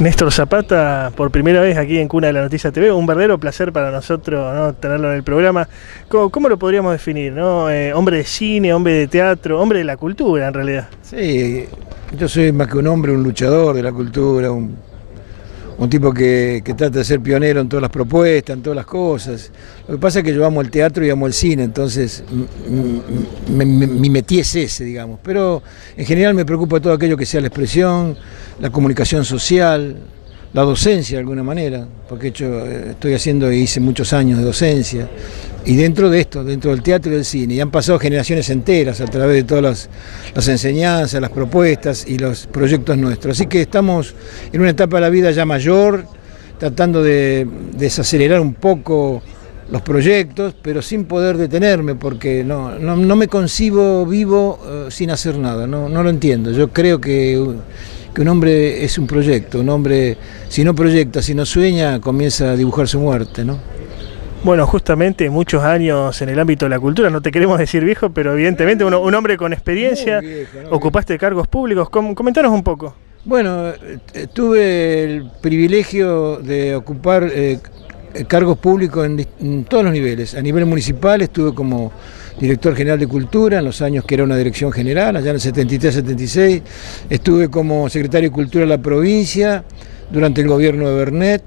Néstor Zapata, por primera vez aquí en Cuna de la Noticia TV, un verdadero placer para nosotros, ¿no?, tenerlo en el programa. ¿Cómo lo podríamos definir, ¿no? Hombre de cine, hombre de teatro, hombre de la cultura en realidad. Sí, yo soy más que un hombre, un luchador de la cultura, un tipo que trata de ser pionero en todas las propuestas, en todas las cosas. Lo que pasa es que yo amo el teatro y amo el cine, entonces mi métier es ese, digamos. Pero en general me preocupa todo aquello que sea la expresión, la comunicación social, la docencia de alguna manera, porque yo estoy haciendo y hice muchos años de docencia. Y dentro de esto, dentro del teatro y del cine, y han pasado generaciones enteras a través de todas las enseñanzas, las propuestas y los proyectos nuestros. Así que estamos en una etapa de la vida ya mayor, tratando de desacelerar un poco los proyectos, pero sin poder detenerme, porque no me concibo vivo sin hacer nada, no lo entiendo. Yo creo que un hombre es un proyecto, un hombre si no proyecta, si no sueña, comienza a dibujar su muerte, ¿no? Bueno, justamente muchos años en el ámbito de la cultura, no te queremos decir viejo, pero evidentemente un hombre con experiencia, viejo, ¿no? Ocupaste cargos públicos, comentanos un poco. Bueno, tuve el privilegio de ocupar cargos públicos en todos los niveles. A nivel municipal estuve como director general de Cultura en los años que era una dirección general, allá en el 73-76. Estuve como secretario de Cultura de la provincia durante el gobierno de Bernet.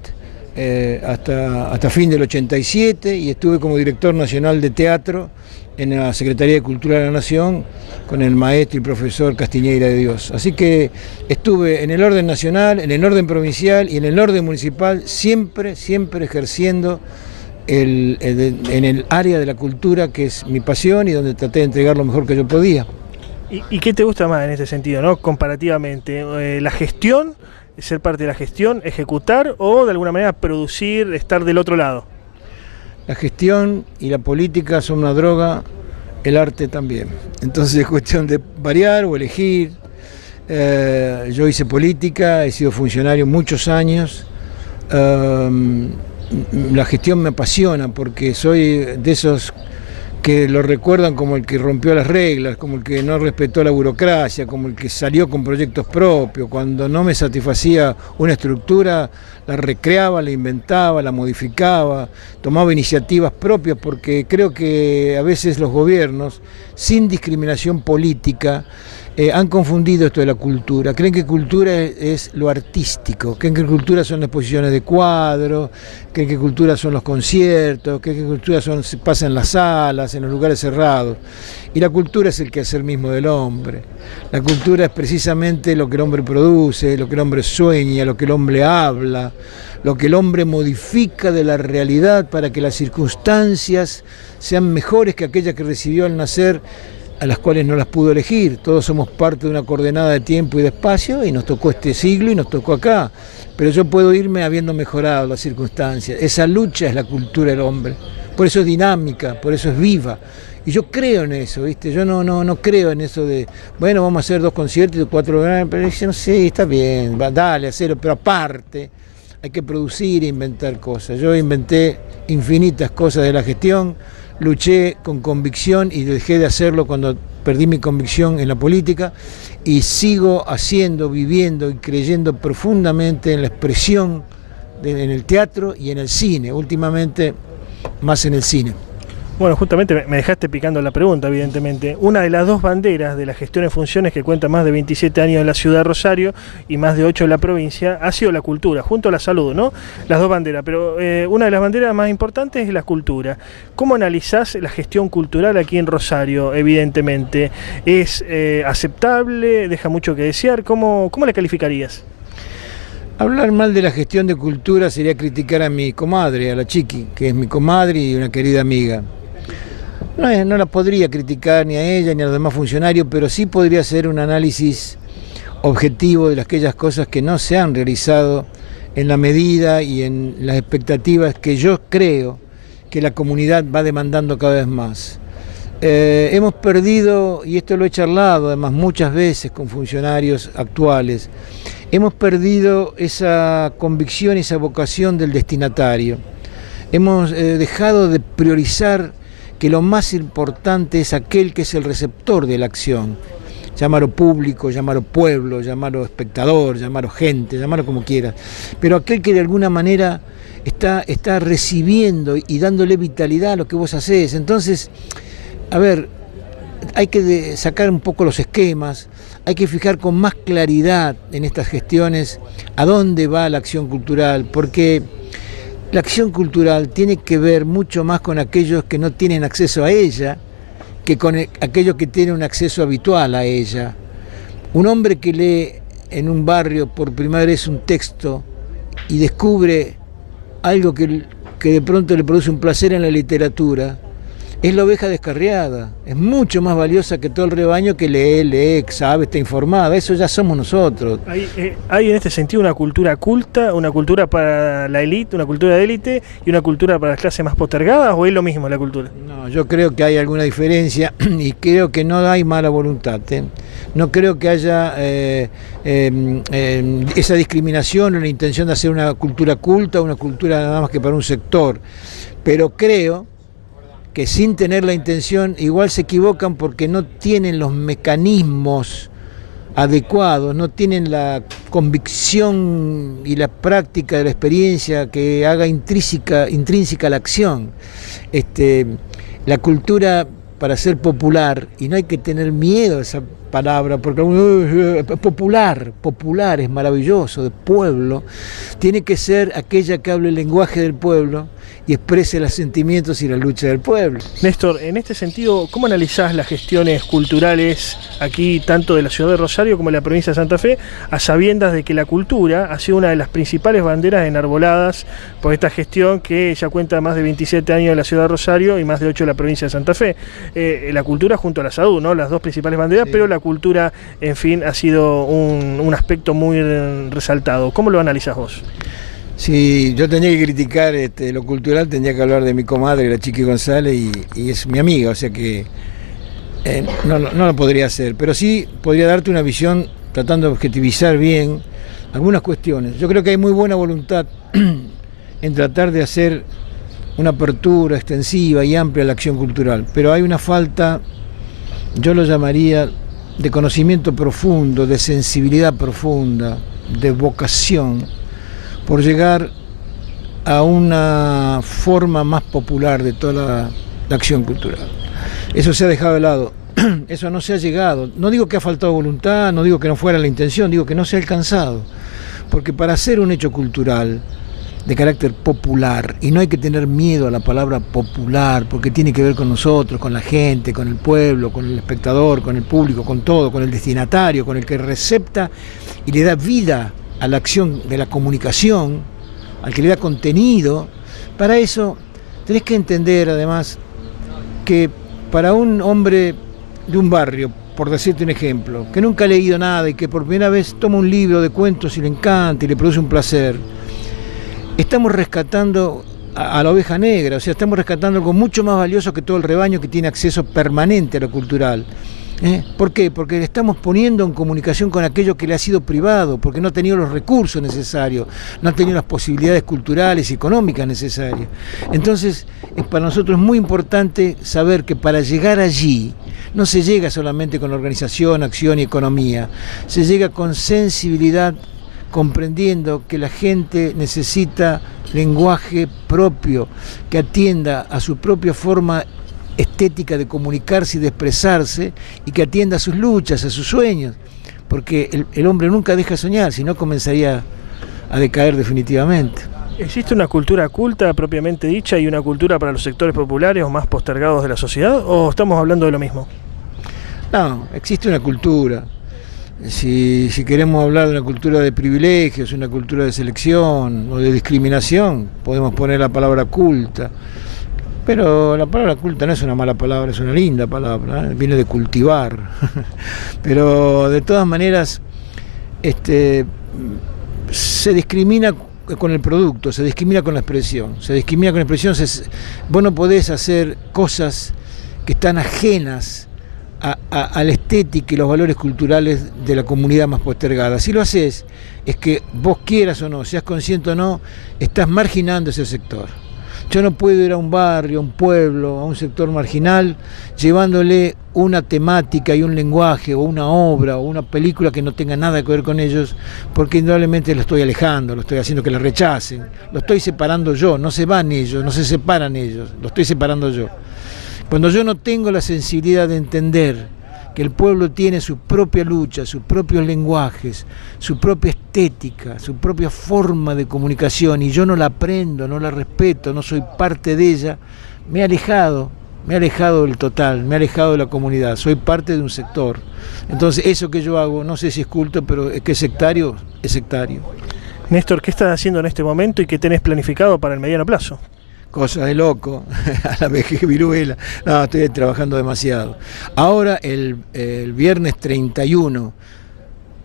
Hasta fin del 87, y estuve como director nacional de teatro en la Secretaría de Cultura de la Nación con el maestro y profesor Castiñeira de Dios. Así que estuve en el orden nacional, en el orden provincial y en el orden municipal, siempre ejerciendo en el área de la cultura, que es mi pasión y donde traté de entregar lo mejor que yo podía. ¿Y qué te gusta más en ese sentido, ¿no? Comparativamente, la gestión, ser parte de la gestión, ejecutar o de alguna manera producir, estar del otro lado? La gestión y la política son una droga, el arte también. Entonces es cuestión de variar o elegir. Yo hice política, he sido funcionario muchos años. La gestión me apasiona porque soy de esos que lo recuerdan como el que rompió las reglas, como el que no respetó la burocracia, como el que salió con proyectos propios. Cuando no me satisfacía una estructura, la recreaba, la inventaba, la modificaba, tomaba iniciativas propias, porque creo que a veces los gobiernos, sin discriminación política, han confundido esto de la cultura. Creen que cultura es lo artístico, creen que cultura son las exposiciones de cuadros, creen que cultura son los conciertos, creen que cultura se pasa en las salas, en los lugares cerrados. Y la cultura es el quehacer mismo del hombre. La cultura es precisamente lo que el hombre produce, lo que el hombre sueña, lo que el hombre habla, lo que el hombre modifica de la realidad para que las circunstancias sean mejores que aquellas que recibió al nacer, a las cuales no las pudo elegir. Todos somos parte de una coordenada de tiempo y de espacio, y nos tocó este siglo y nos tocó acá. Pero yo puedo irme habiendo mejorado las circunstancias. Esa lucha es la cultura del hombre. Por eso es dinámica, por eso es viva. Y yo creo en eso, ¿viste? Yo no creo en eso de, bueno, vamos a hacer 2 conciertos y 4, pero yo no sé, está bien, dale, hacelo, pero aparte hay que producir e inventar cosas. Yo inventé infinitas cosas de la gestión, luché con convicción y dejé de hacerlo cuando perdí mi convicción en la política, y sigo haciendo, viviendo y creyendo profundamente en la expresión en el teatro y en el cine, últimamente más en el cine. Bueno, justamente me dejaste picando la pregunta, evidentemente. Una de las 2 banderas de la gestión de funciones, que cuenta más de 27 años en la ciudad de Rosario y más de 8 en la provincia, ha sido la cultura, junto a la salud, ¿no? Las 2 banderas, pero una de las banderas más importantes es la cultura. ¿Cómo analizás la gestión cultural aquí en Rosario, evidentemente? ¿Es aceptable? ¿Deja mucho que desear? ¿Cómo la calificarías? Hablar mal de la gestión de cultura sería criticar a mi comadre, a la Chiqui, que es mi comadre y una querida amiga. No la podría criticar ni a ella ni a los demás funcionarios, pero sí podría hacer un análisis objetivo de aquellas cosas que no se han realizado en la medida y en las expectativas que yo creo que la comunidad va demandando cada vez más. Hemos perdido, y esto lo he charlado además muchas veces con funcionarios actuales, hemos perdido esa convicción y esa vocación del destinatario. Hemos dejado de priorizar que lo más importante es aquel que es el receptor de la acción. llámalo público, llámalo pueblo, llámalo espectador, llámalo gente, llámalo como quieras, pero aquel que de alguna manera está recibiendo y dándole vitalidad a lo que vos hacés. Entonces, a ver, hay que sacar un poco los esquemas, hay que fijar con más claridad en estas gestiones a dónde va la acción cultural, porque la acción cultural tiene que ver mucho más con aquellos que no tienen acceso a ella, que con aquellos que tienen un acceso habitual a ella. Un hombre que lee en un barrio por primera vez un texto y descubre algo que de pronto le produce un placer en la literatura, es la oveja descarriada, es mucho más valiosa que todo el rebaño que lee, sabe, está informada. Eso ya somos nosotros. Hay en este sentido una cultura culta, una cultura para la élite, una cultura de élite y una cultura para las clases más postergadas, ¿o es lo mismo la cultura? No, yo creo que hay alguna diferencia y creo que no hay mala voluntad, ¿eh? No creo que haya esa discriminación o la intención de hacer una cultura culta, una cultura nada más que para un sector, pero creo que sin tener la intención igual se equivocan porque no tienen los mecanismos adecuados, no tienen la convicción y la práctica de la experiencia que haga intrínseca la acción. La cultura, para ser popular, y no hay que tener miedo a esa palabra, porque popular es maravilloso, de pueblo, tiene que ser aquella que hable el lenguaje del pueblo y exprese los sentimientos y la lucha del pueblo. Néstor, en este sentido, ¿cómo analizás las gestiones culturales aquí, tanto de la ciudad de Rosario como de la provincia de Santa Fe, a sabiendas de que la cultura ha sido una de las principales banderas enarboladas por esta gestión que ya cuenta más de 27 años en la ciudad de Rosario y más de 8 en la provincia de Santa Fe? La cultura junto a la salud, ¿no? Las dos principales banderas, sí. Pero la cultura, en fin, ha sido un aspecto muy resaltado. ¿Cómo lo analizás vos? Si yo tenía que criticar lo cultural, tendría que hablar de mi comadre, la Chiqui González, y es mi amiga, o sea que no lo podría hacer, pero sí podría darte una visión tratando de objetivizar bien algunas cuestiones. Yo creo que hay muy buena voluntad en tratar de hacer una apertura extensiva y amplia a la acción cultural, pero hay una falta, yo lo llamaría, de conocimiento profundo, de sensibilidad profunda, de vocación, por llegar a una forma más popular de toda la acción cultural. Eso se ha dejado de lado, eso no se ha llegado. No digo que ha faltado voluntad, no digo que no fuera la intención, digo que no se ha alcanzado. Porque para hacer un hecho cultural de carácter popular, y no hay que tener miedo a la palabra popular, porque tiene que ver con nosotros, con la gente, con el pueblo, con el espectador, con el público, con todo, con el destinatario, con el que recepta y le da vida a la acción de la comunicación, al que le da contenido. Para eso tenés que entender además que para un hombre de un barrio, por decirte un ejemplo, que nunca ha leído nada y que por primera vez toma un libro de cuentos y le encanta y le produce un placer, estamos rescatando a la oveja negra, o sea, estamos rescatando algo mucho más valioso que todo el rebaño que tiene acceso permanente a lo cultural. ¿Por qué? Porque le estamos poniendo en comunicación con aquello que le ha sido privado, porque no ha tenido los recursos necesarios, no ha tenido las posibilidades culturales y económicas necesarias. Entonces, para nosotros es muy importante saber que para llegar allí no se llega solamente con organización, acción y economía, se llega con sensibilidad, comprendiendo que la gente necesita lenguaje propio, que atienda a su propia forma estética de comunicarse y de expresarse, y que atienda a sus luchas, a sus sueños, porque el hombre nunca deja de soñar, si no comenzaría a decaer definitivamente. ¿Existe una cultura culta propiamente dicha y una cultura para los sectores populares o más postergados de la sociedad, o estamos hablando de lo mismo? No, existe una cultura. Si queremos hablar de una cultura de privilegios, una cultura de selección o de discriminación, podemos poner la palabra culta. Pero la palabra culta no es una mala palabra, es una linda palabra, ¿eh? Viene de cultivar. Pero de todas maneras, se discrimina con el producto, se discrimina con la expresión. Vos no podés hacer cosas que están ajenas a la estética y los valores culturales de la comunidad más postergada. Si lo haces, es que vos quieras o no, seas consciente o no, estás marginando ese sector. Yo no puedo ir a un barrio, a un pueblo, a un sector marginal, llevándole una temática y un lenguaje, o una obra, o una película que no tenga nada que ver con ellos, porque indudablemente lo estoy alejando, lo estoy haciendo que la rechacen, lo estoy separando yo, no se van ellos, no se separan ellos, lo estoy separando yo. Cuando yo no tengo la sensibilidad de entender que el pueblo tiene su propia lucha, sus propios lenguajes, su propia estética, su propia forma de comunicación, y yo no la aprendo, no la respeto, no soy parte de ella, me he alejado del total, me he alejado de la comunidad, soy parte de un sector. Entonces eso que yo hago, no sé si es culto, pero es que es sectario, es sectario. Néstor, ¿qué estás haciendo en este momento y qué tenés planificado para el mediano plazo? Cosa de loco, a la vejez viruela. No, estoy trabajando demasiado. Ahora el viernes 31,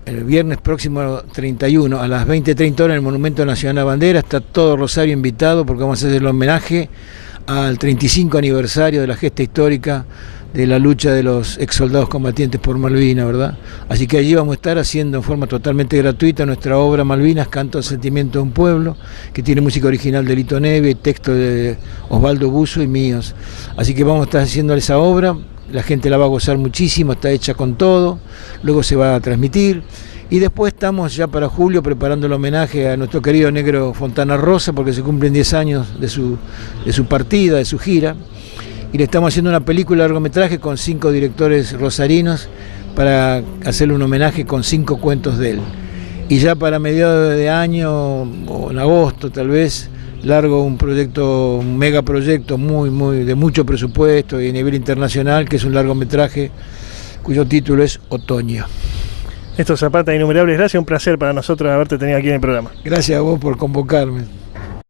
el viernes próximo 31 a las 20:30 horas en el Monumento Nacional a la Bandera, está todo Rosario invitado porque vamos a hacer el homenaje al 35 aniversario de la gesta histórica de la lucha de los ex soldados combatientes por Malvinas, ¿verdad? Así que allí vamos a estar haciendo en forma totalmente gratuita nuestra obra Malvinas, Canto al Sentimiento de un Pueblo, que tiene música original de Lito Neve, texto de Osvaldo Buzo y míos. Así que vamos a estar haciendo esa obra, la gente la va a gozar muchísimo, está hecha con todo, luego se va a transmitir. Y después estamos ya para julio preparando el homenaje a nuestro querido negro Fontana Rosa, porque se cumplen 10 años de su partida, de su gira. Y le estamos haciendo una película de largometraje con 5 directores rosarinos para hacerle un homenaje con 5 cuentos de él. Y ya para mediados de año, o en agosto tal vez, largo un proyecto, un megaproyecto de mucho presupuesto y a nivel internacional, que es un largometraje cuyo título es Otoño. Néstor Zapata, innumerables gracias, un placer para nosotros haberte tenido aquí en el programa. Gracias a vos por convocarme.